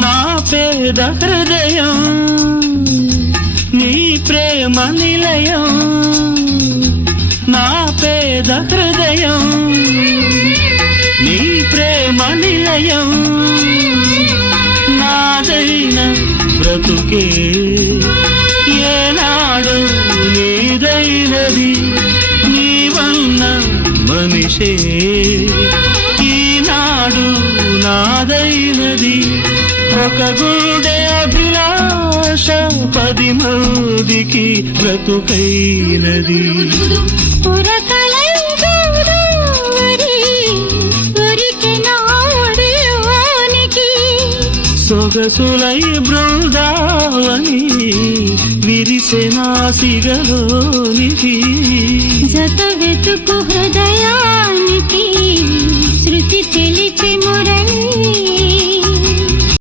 నా పేద హృదయం నీ ప్రేమ నిలయం, నా పేద హృదయం నీ ప్రేమ నిలయం. నాదైన బ్రతుకే ఏనాడు నీదైనది, నీవన్న మనిషే ఈనాడు నాదైనది. ఒక గుండె అభిలాష 10 మందికి బ్రతుకైనది. సొగసులై బృందావని విరిసెనా సిగలోనికి, జత వెతుకు హృదయానికి శృతి తెలిపి మురళి.